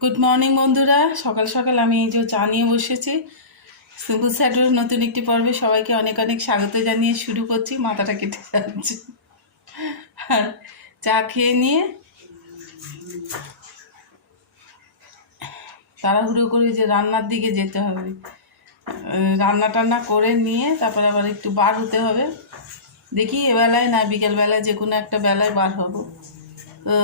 Good morning বন্ধুরা, সকাল সকাল আমি এই যে চা নিয়ে বসেছি। সিম্পল স্যাডের নতুন একটি পর্বে সবাইকে অনেক অনেক স্বাগত জানিয়ে শুরু করছি। মাথাটা কেটে যাচ্ছে। আর চা খেয়ে নিয়ে তাড়াহুড়ো করে যে রান্নার দিকে যেতে হবে, রান্না টান্না করে নিয়ে তারপরে আবার একটু বার হতে হবে। দেখি এবেলায় না বিকেলবেলায় যে কোনো একটা বেলায় বার হব। তো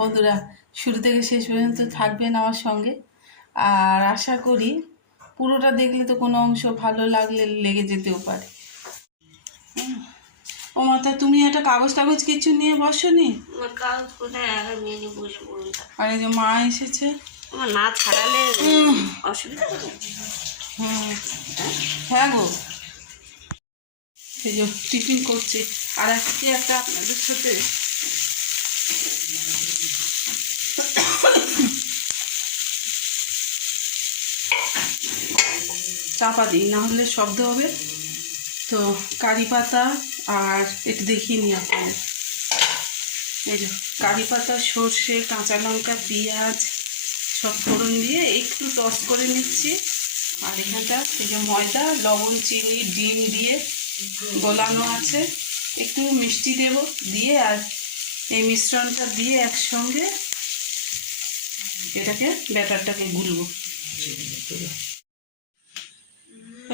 বন্ধুরা, শুরু থেকে শেষ পর্যন্ত থাকবেন আমার সঙ্গে। আর আশা করি পুরোটা দেখলে তো কোনো অংশ ভালো লাগলে লেগে যেতেও পারে। ও মাতা, তুমি একটা কাগজ টাগজ কিছু নিয়ে বসো নি? কাগজ কোথায় নিয়ে বসে পড়ুন। আর এই যে মা এসেছে, আমার না ছাড়ালে অসুবিধা হবে। হ্যাঁ গো, এই যে টিফিন করছি। আর আজকে একটা আপনাদের সাথে চাপা দিই, না হলে শব্দ হবে। তো কারি পাতা আর একটু দেখিয়ে নিই আপনাদের। এই যে কারি পাতা, সর্ষে, কাঁচা লঙ্কা, পেঁয়াজ সব ফোড়ন দিয়ে একটু টস করে নিচ্ছি। আর এখানটা এই যে ময়দা, লবণ, চিনি, ডিম দিয়ে গলানো আছে। একটু মিষ্টি দেব দিয়ে, আর এই মিশ্রণটা দিয়ে একসঙ্গে এটাকে ব্যাটারটাকে গুলবো।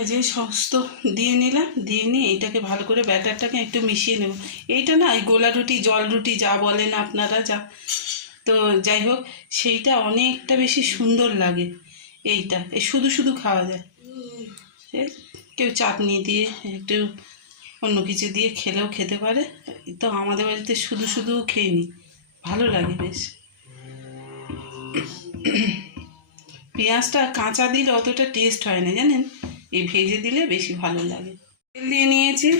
এই যে সমস্ত দিয়ে নিলাম, দিয়ে নিয়ে এইটাকে ভালো করে ব্যাটারটাকে একটু মিশিয়ে নেব। এইটা না এই গোলা রুটি, জল রুটি যা বলেন আপনারা, যা তো যাই হোক, সেইটা অনেকটা বেশি সুন্দর লাগে। এইটা শুধু শুধু খাওয়া যায়। কেউ চাটনি দিয়ে, একটু অন্য কিছু দিয়ে খেলেও খেতে পারে। তো আমাদের বাড়িতে শুধু শুধু খেয়ে নিই, ভালো লাগে বেশ। পেঁয়াজটা কাঁচা দিলে অতটা টেস্ট হয় না জানেন, এই ভেজে দিলে বেশি ভালো লাগে। তেল দিয়ে নিয়েছি,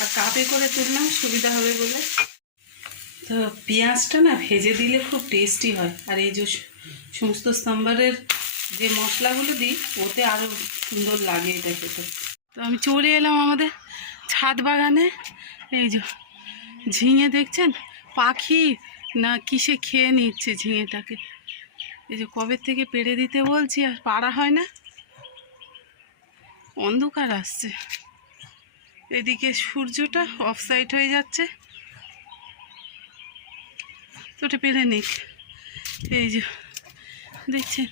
আর কাপে করে তুললাম সুবিধা হবে বলে। তো পেঁয়াজটা না ভেজে দিলে খুব টেস্টি হয়। আর এই যে সমস্ত সাম্বারের যে মশলাগুলো দিই, ওতে আরও সুন্দর লাগে এটা খেতে। তো আমি চলে এলাম আমাদের ছাদ বাগানে। এই যে ঝিঙে দেখছেন, পাখি না কিসে খেয়ে নিচ্ছে ঝিঙেটাকে। এই যে কবে থেকে পেড়ে দিতে বলছি আর পাড়া হয় না, অন্ধকার আসছে। এদিকে সূর্যটা অফ সাইড হয়ে যাচ্ছে, তো ওটা পেরে নিক। এই যে দেখছেন,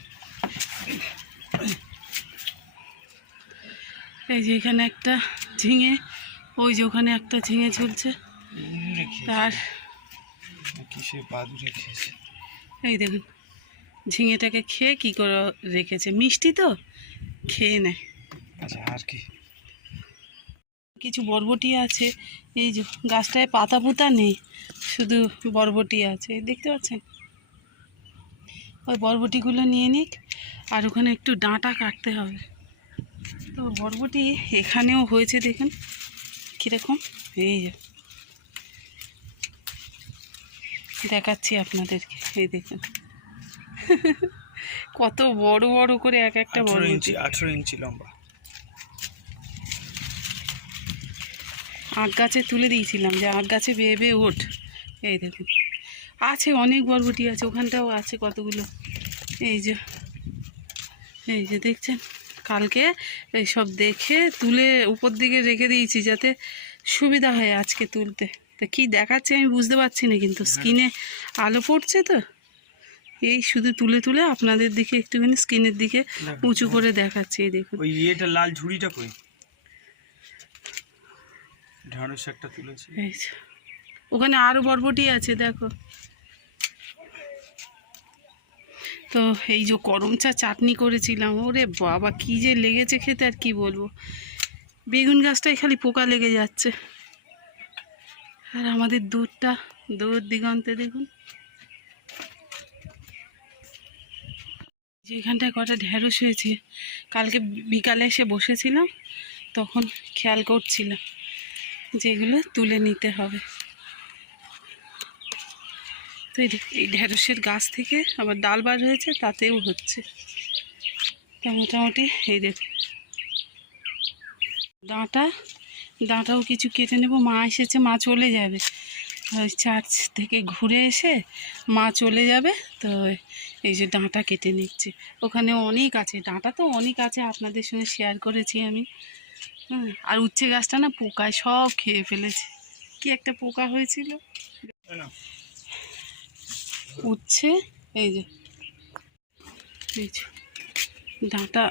এই যে এখানে একটা ঝিঙে, ওই যে ওখানে একটা ঝিঙে ঝুলছে। আর এই দেখুন ঝিঙেটাকে খেয়ে কি করে রেখেছে, মিষ্টি তো খেয়ে নেয়। আচ্ছা, আর কি কিছু বরবটি আছে। এই যে গাছটায় পাতা পুতা নেই, শুধু বরবটি আছে, দেখতে পাচ্ছেন। ওই বরবটিগুলো নিয়ে নিক। আর ওখানে একটু ডাঁটা কাটতে হবে। তো বরবটি এখানেও হয়েছে, দেখুন কীরকম। এই যে দেখাচ্ছি আপনাদেরকে, এই দেখুন কত বড় বড় করে এক একটা বরবটি। 18 ইঞ্চি লম্বা। আখ গাছে তুলে দিয়েছিলাম যে আখ গাছে বেয়ে বেয়ে ওঠ। এই দেখুন আছে, অনেক বরবটি আছে, ওখানটাও আছে কতগুলো। এই যে এই যে দেখছেন, কালকে এই সব দেখে তুলে উপর দিকে রেখে দিয়েছি যাতে সুবিধা হয় আজকে তুলতে। তা কী দেখাচ্ছে আমি বুঝতে পারছি না, কিন্তু স্কিনে আলো পড়ছে তো এই শুধু তুলে তুলে আপনাদের দিকে একটুখানি স্কিনের দিকে উঁচু করে দেখাচ্ছে। এই দেখুন ওই ইয়েটা লাল ঝুড়িটা কই, ঢাঁড়স একটা তুলেছি। ওখানে আরও বরবটি আছে দেখো। তো এই যে করম চা চাটনি করেছিলাম, ওরে বাবা কী যে লেগেছে খেতে, আর কি বলবো। বেগুন গাছটায় খালি পোকা লেগে যাচ্ছে। আর আমাদের দুধটা, দূর দিগন্তে দেখুন, যেখানটায় কটা ঢেঁড়স হয়েছে কালকে বিকালে এসে বসেছিলাম, তখন খেয়াল করছিলাম যেগুলো তুলে নিতে হবে। তো এই ঢেঁড়সের গাছ থেকে আবার ডাল বার হয়েছে, তাতেও হচ্ছে। তা মোটামুটি এই দেখুন ডাঁটা ডাঁটাও কিছু কেটে নেব। মা এসেছে, মা চলে যাবে ওই চার্চ থেকে ঘুরে এসে মা চলে যাবে। তো এই যে ডাঁটা কেটে নিচ্ছে, ওখানে অনেক আছে ডাঁটা, তো অনেক আছে, আপনাদের সঙ্গে শেয়ার করেছি আমি। আর উচ্ছে গাছটা না পোকায় সব খেয়ে ফেলেছে, কি একটা পোকা হয়েছিল উচ্ছে। এই যে ডাঁটা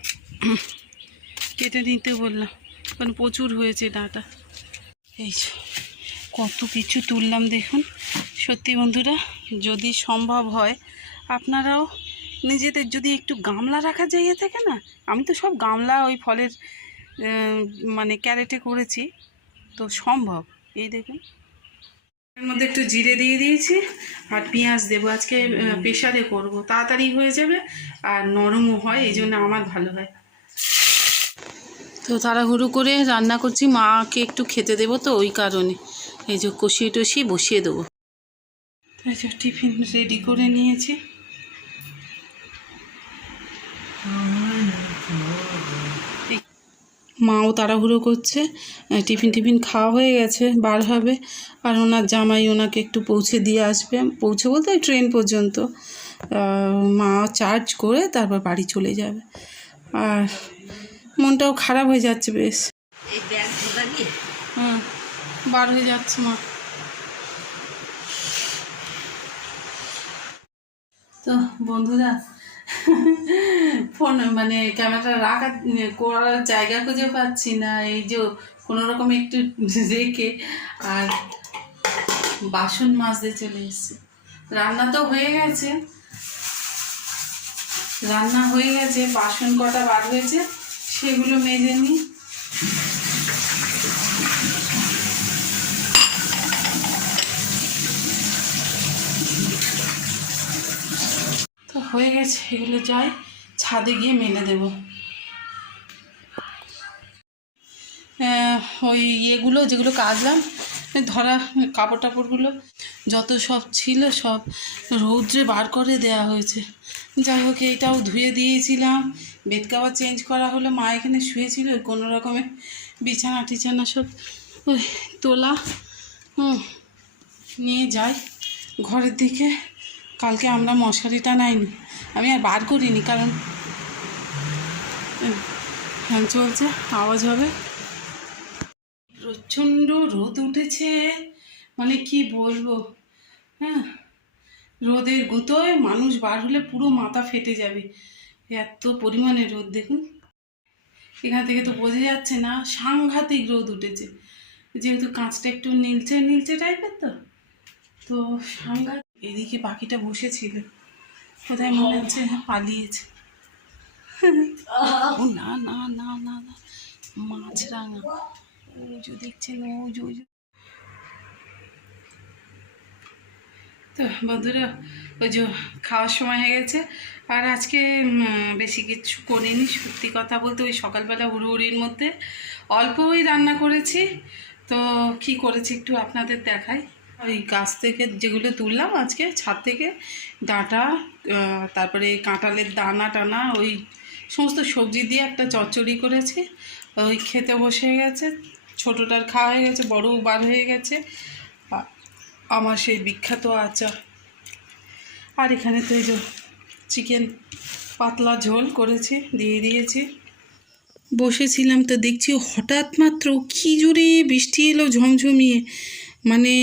কেটে নিতে বললাম, কারণ প্রচুর হয়েছে ডাঁটা। এই যে কত কিছু তুললাম দেখুন। সত্যি বন্ধুরা, যদি সম্ভব হয় আপনারাও নিজেদের যদি একটু গামলা রাখার জায়গা থাকে না, আমি তো সব গামলা ওই ফলের মানে ক্যারেটে করেছি, তো সম্ভব। এই দেখুন, এর মধ্যে একটু জিরে দিয়ে দিয়েছি আর পেঁয়াজ দেবো। আজকে প্রেশারে করব, তাড়াতাড়ি হয়ে যাবে আর নরমও হয়, এই জন্য আমার ভালো হয়। তো তাড়াহুড়ো করে রান্না করছি, মাকে একটু খেতে দেবো, তো ওই কারণে এই যে কষিয়ে টষিয়ে বসিয়ে দেবো। এই যে টিফিন রেডি করে নিয়েছি। মাও তাড়াহুড়ো করছে, টিফিন খাওয়া হয়ে গেছে, বার হবে। আর ওনার জামাই ওনাকে একটু পৌঁছে দিয়ে আসবে, পৌঁছে বলতে ওই ট্রেন পর্যন্ত। মা চার্জ করে তারপর বাড়ি চলে যাবে। আর মনটাও খারাপ হয়ে যাচ্ছে বেশ। এই ব্যাগ ঢোকানি বার হয়ে যাচ্ছে মা। তো বন্ধুরা, ফোন মানে ক্যামেরাটা রাখার করার জায়গা খুঁজে পাচ্ছি না, এই যে কোনো রকম একটু রেখে আর বাসন মাজতে চলে এসেছে। রান্না তো হয়ে গেছে, বাসন কটা বার হয়েছে, সেগুলো মেজে নিই। তো হয়ে গেছে, এগুলো যাই ছাদে গিয়ে মেলে দেবো। ওই ইয়েগুলো যেগুলো কাচলাম, ধরা কাপড় টাপড়গুলো যত সব ছিল সব রৌদ্রে বার করে দেওয়া হয়েছে। যাই হোক, এইটাও ধুয়ে দিয়েছিলাম, বেড কভার চেঞ্জ করা হলো। মা এখানে শুয়েছিল, কোনো রকমে বিছানা টিছানা সব ওই তোলা। নিয়ে যাই ঘরের দিকে। কালকে আমরা মশারিটা নাইনি, আমি আর বার করিনি, কারণ ফ্যান চলছে, আওয়াজ হবে। প্রচণ্ড রোদ উঠেছে, মানে কি বলবো। হ্যাঁ, রোদের গুঁতোয় মানুষ বার হলে পুরো মাথা ফেটে যাবে, এত পরিমাণে রোদ দেখুন। এখান থেকে তো বোঝা যাচ্ছে না, সাংঘাতিক রোদ উঠেছে, যেহেতু কাঁচটা একটু নীলচে নীলচে টাইপের, তো সাংঘাতিক। এদিকে পাখিটা বসেছিল, কোথায় মনে হচ্ছে পালিয়েছে। ও না না না না না, মাছরাঙা, ওই যে দেখছেন, ওই যে। তো বন্ধুরা, ওই যে খাওয়ার সময় হয়ে গেছে। আর আজকে বেশি কিছু করিনি, সত্যি কথা বলতে ওই সকালবেলা হুড়োহুড়ির মধ্যে অল্পই রান্না করেছি। তো কি করেছি একটু আপনাদের দেখাই। ওই গাছ থেকে যেগুলো তুললাম আজকে ছাদ থেকে, ডাঁটা, তারপরে কাঁঠালের দানা টানা, ওই সমস্ত সবজি দিয়ে একটা চচ্চড়ি করেছি। ওই খেতে বসে গেছে, ছোটোটার খাওয়া হয়ে গেছে, বড়ও বার হয়ে গেছে। আমার সেই বিখ্যাত আচার। আর এখানে তো এই যে চিকেন পাতলা ঝোল করেছি, দিয়ে দিয়েছি। বসেছিলাম তো দেখছি হঠাৎ মাত্র কী জোরে বৃষ্টি এলো ঝমঝমিয়ে, মানে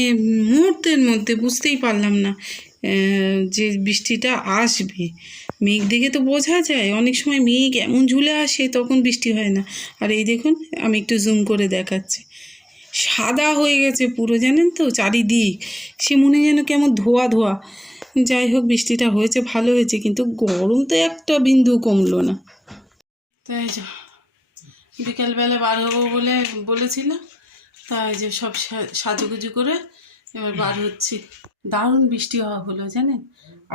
মুহূর্তের মধ্যে বুঝতেই পারলাম না যে বৃষ্টিটা আসবে। মেঘ দেখে তো বোঝা যায়, অনেক সময় মেঘ এমন ঝুলে আসে তখন বৃষ্টি হয় না। আর এই দেখুন, আমি একটু জুম করে দেখাচ্ছি, সাদা হয়ে গেছে পুরো, জানেন তো চারিদিক, সে মনে যেন কেমন ধোয়া ধোয়া। যাই হোক, বৃষ্টিটা হয়েছে ভালো হয়েছে, কিন্তু গরম তো একটা বিন্দু কমলো না। তাই যে বিকালবেলা বার হবো বলে বলেছিলাম, তাই যে সব সাজুগুজু করে এবার বার হচ্ছি। দারুণ বৃষ্টি হওয়া হলো জানেন।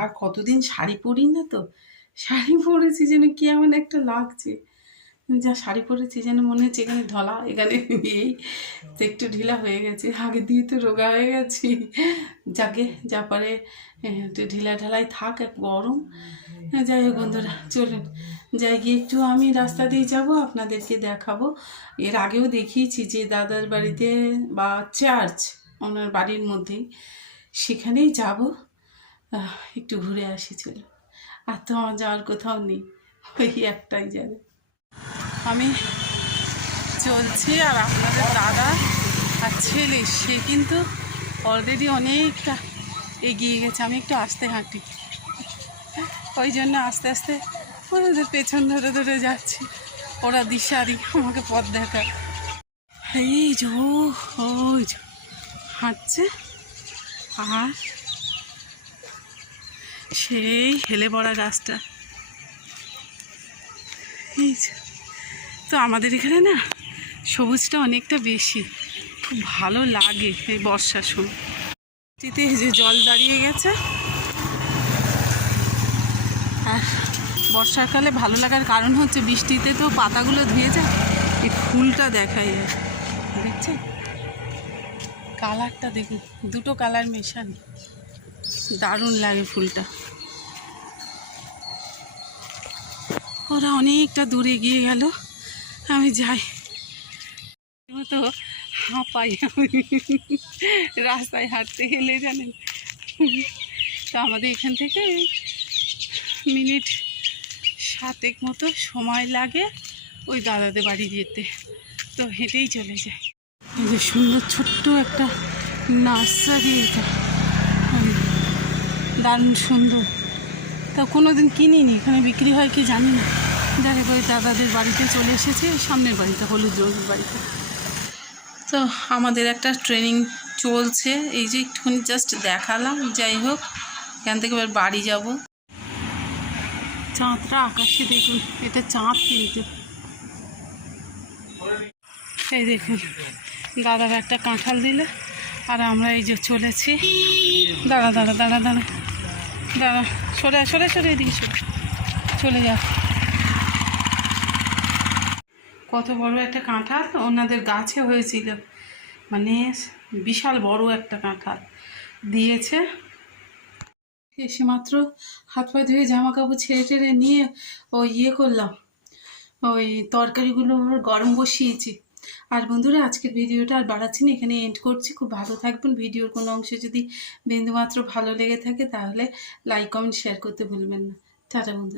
আর কতদিন শাড়ি পরি না, তো শাড়ি পরেছি যেন কি এমন একটা লাগছে, যা শাড়ি পরেছি যেন মনে হচ্ছে এখানে ধলা, এখানে এই তো একটু ঢিলা হয়ে গেছে। আগে দিয়ে তো রোগা হয়ে গেছি, যাকে যা পারে একটু ঢিলা ঢালাই থাক, গরম যাই হোক বন্ধুরা, চলুন যাই গিয়ে একটু আমি রাস্তা দিয়ে যাব, আপনাদেরকে দেখাবো। এর আগেও দেখিয়েছি যে দাদার বাড়িতে বা চার্চ ওনার বাড়ির মধ্যেই, সেখানেই যাব। একটু ঘুরে আসি চলুন। আর তো আমার যাওয়ার কোথাও নেই, ওই একটাই জায়গা। আমি চলছি আর আপনাদের দাদা আর ছেলে সে কিন্তু অলরেডি অনেকটা এগিয়ে গেছে। আমি একটু আস্তে হাঁটি, ওই জন্য আস্তে আস্তে ওদের পেছন ধরে ধরে যাচ্ছি। ওরা দিশারি আমাকে পথ দেখায়। এই যে ওই যে হাঁটছে, আর সেই হেলে পড়া গাছটা। এই যে, তো আমাদের এখানে না সবুজটা অনেকটা বেশি, খুব ভালো লাগে এই বর্ষার সময়। নদীতে যে জল দাঁড়িয়ে গেছে, আর বর্ষাকালে ভালো লাগার কারণ হচ্ছে বৃষ্টিতে তো পাতাগুলো ধুয়ে যায়, এই ফুলটা দেখাই যায়, দেখছেন কালারটা দেখুন, দুটো কালার মেশানো, দারুণ লাগে ফুলটা। ওরা অনেকটা দূরে গিয়ে গেল, আমি যাই। তো হাঁপাই আমি রাস্তায় হাঁটতে গেলে, জানেন তো আমাদের এখান থেকে মিনিট 7 মতো সময় লাগে ওই দাদাদের বাড়ি যেতে, তো হেঁটেই চলে যায়। এই যে সুন্দর ছোট্ট একটা নার্সারি, এটা দারুণ সুন্দর। তা কোনো দিন কিনিনি, এখানে বিক্রি হয় কি জানি না। যাই হোক ওই দাদাদের বাড়িতে চলে এসেছে, সামনের বাড়িতে, হলুদ রঙের বাড়িতে। তো আমাদের একটা ট্রেনিং চলছে, এই যে একটুখানি জাস্ট দেখালাম। যাই হোক এখান থেকে এবার বাড়ি যাব। চাঁদটা আকাশে দেখুন, এটা চাঁদ কিন্তু। এই দেখুন দাদার একটা কাঁঠাল দিলে, আর আমরা এই যে চলেছি। দাঁড়া দাঁড়া দাঁড়া দাঁড়া দাঁড়া, সরে সরে সরে এদিকে চলে যা। কত বড় একটা কাঁঠাল ওনাদের গাছে হয়েছিল, মানে বিশাল বড় একটা কাঁঠাল দিয়েছে। এসে মাত্র হাত পা ধুয়ে জামা কাপড় ছেড়ে টেড়ে নিয়ে ওই করলাম, ওই তরকারিগুলো গরম বসিয়েছি। আর বন্ধুরা আজকের ভিডিওটা আর বাড়াচ্ছি না, এখানে এন্ড করছি। খুব ভালো থাকবেন। ভিডিওর কোনো অংশে যদি বিন্দুমাত্র ভালো লেগে থাকে তাহলে লাইক কমেন্ট শেয়ার করতে ভুলবেন না। টাটা বন্ধুরা।